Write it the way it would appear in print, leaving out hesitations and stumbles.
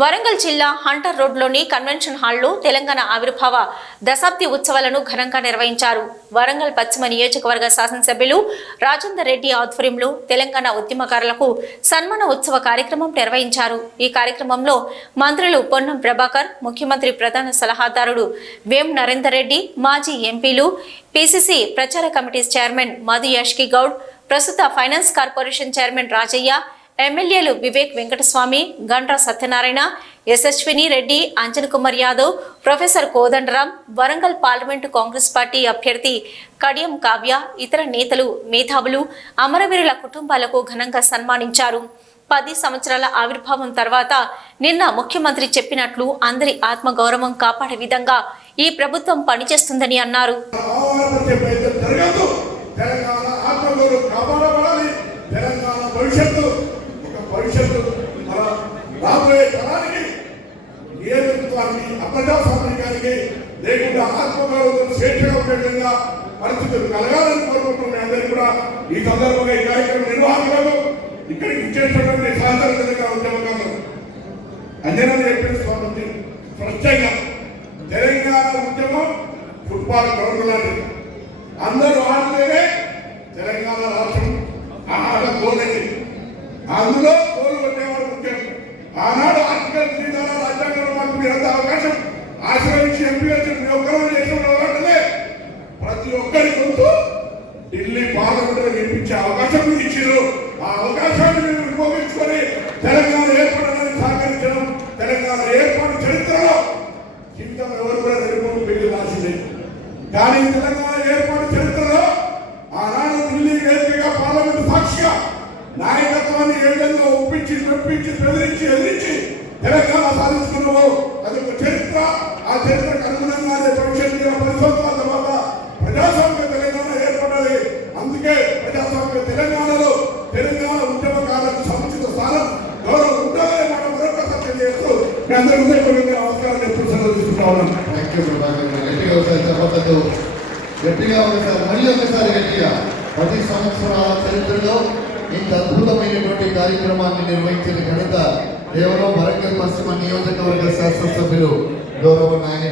వరంగల్ జిల్లా హంటర్ రోడ్లోని కన్వెన్షన్ హాల్లో తెలంగాణ ఆవిర్భావ దశాబ్ది ఉత్సవాలను ఘనంగా నిర్వహించారు. వరంగల్ పశ్చిమ నియోజకవర్గ శాసనసభ్యులు రాజేందర్ రెడ్డి ఆధ్వర్యంలో తెలంగాణ ఉద్యమకారులకు సన్మాన ఉత్సవ కార్యక్రమం నిర్వహించారు. ఈ కార్యక్రమంలో మంత్రులు పొన్నం ప్రభాకర్, ముఖ్యమంత్రి ప్రధాన సలహాదారుడు వేం నరేందర్ రెడ్డి, మాజీ ఎంపీలు, పిసిసి ప్రచార కమిటీ చైర్మన్ మధు యాష్కి గౌడ్, ప్రస్తుత ఫైనాన్స్ కార్పొరేషన్ చైర్మన్ రాజయ్య, ఎమ్మెల్యేలు Vivek Venkataswamy, Gandra Satyanarayana, Yashaswini Reddy, Anjan Kumar Yadav, professor Kodandaram, Warangal parliament Congress party అభ్యర్థి కడియం కావ్య, ఇతర నేతలు, మేధావులు, అమరవీరుల కుటుంబాలకు ఘనంగా సన్మానించారు. 10 సంవత్సరాల ఆవిర్భావం తర్వాత నిన్న ముఖ్యమంత్రి చెప్పినట్లు అందరి ఆత్మగౌరవం కాపాడే విధంగా ఈ ప్రభుత్వం పనిచేస్తుందని అన్నారు. భవిష్యత్తు మన రాబోయే తరానికి ఏ ప్రభుత్వానికి అప్రజాస్వామ్యానికి లేకుండా ఆత్మగౌరవంతో స్వేచ్ఛగా ఉండే విధంగా పరిస్థితులు కలగాలని కోరుకుంటున్న అందరికీ కూడా ఈ సందర్భంగా ఈ కార్యక్రమం నిర్వాహకులకు ఇక్కడికి ఇచ్చేసినటువంటి సహచర తెలంగాణ ఉద్యమకారులు అంజనాన్ని చెప్పిన స్వామి స్పష్టంగా తెలంగాణ ఉద్యమం ఫుట్బాల్ గ్రౌండ్ లాంటిది. అందరూ ఆడితేనే తెలంగాణ రాష్ట్రం ఆట గోలైంది. అందులో గోలు కొట్టేవాడు ముఖ్యం. ఆనాడు ఆర్టికల్ 3 ద్వారా రాజ్యాంగంలో మాకు మీరంత అవకాశం ఆశ్రయించి ఎంపీ వచ్చిన ఒక్కరూ చేసిన ప్రతి ఒక్కరి గొంతు ఢిల్లీ పార్లమెంట్ గెలిపించే అవకాశం మీరు ఇచ్చారు. ఆ అవకాశాన్ని మీరు ఉపయోగించుకొని తెలంగాణ ఏర్పడడానికి సహకరించడం తెలంగాణ ఏర్పాటు చరిత్రలో జీవితం ఎవరు కూడా తెలుగు పెళ్లి రాసింది. కానీ తెలంగాణ ఏర్పాటు చరిత్రలో ఆనాడు ఢిల్లీ వేదికగా పార్లమెంట్ సాక్షిగా నాయకత్వాన్ని ఏ విధంగా ఒప్పించి మెప్పించి బెదిరించి ఎదిరించి తెలంగాణ సాధించుకున్నామో అది ఒక చరిత్ర. ఆ చరిత్రకు అనుగుణంగానే భవిష్యత్తు 10 సంవత్సరాల తర్వాత ప్రజాస్వామ్య తెలంగాణ ఏర్పడాలి. అందుకే ప్రజాస్వామ్య తెలంగాణలో తెలంగాణ ఉద్యమకారులకు సముచిత స్థానం గౌరవం ఉండాలని మనం మరొకసారి చేస్తూ మీ అందరూ హృదయపూర్వక నమస్కారం ఎప్పుడు సెలవు తీసుకుంటా ఉన్నాం. గట్టిగా ఒకసారి మళ్ళీ ఒకసారి గట్టిగా 10 సంవత్సరాల చరిత్రలో ఇంత అద్భుతమైనటువంటి కార్యక్రమాన్ని నిర్వహించిన ఘనత కేవలం వరంగల్ పశ్చిమ నియోజకవర్గ శాసనసభ్యులు గౌరవ నాయని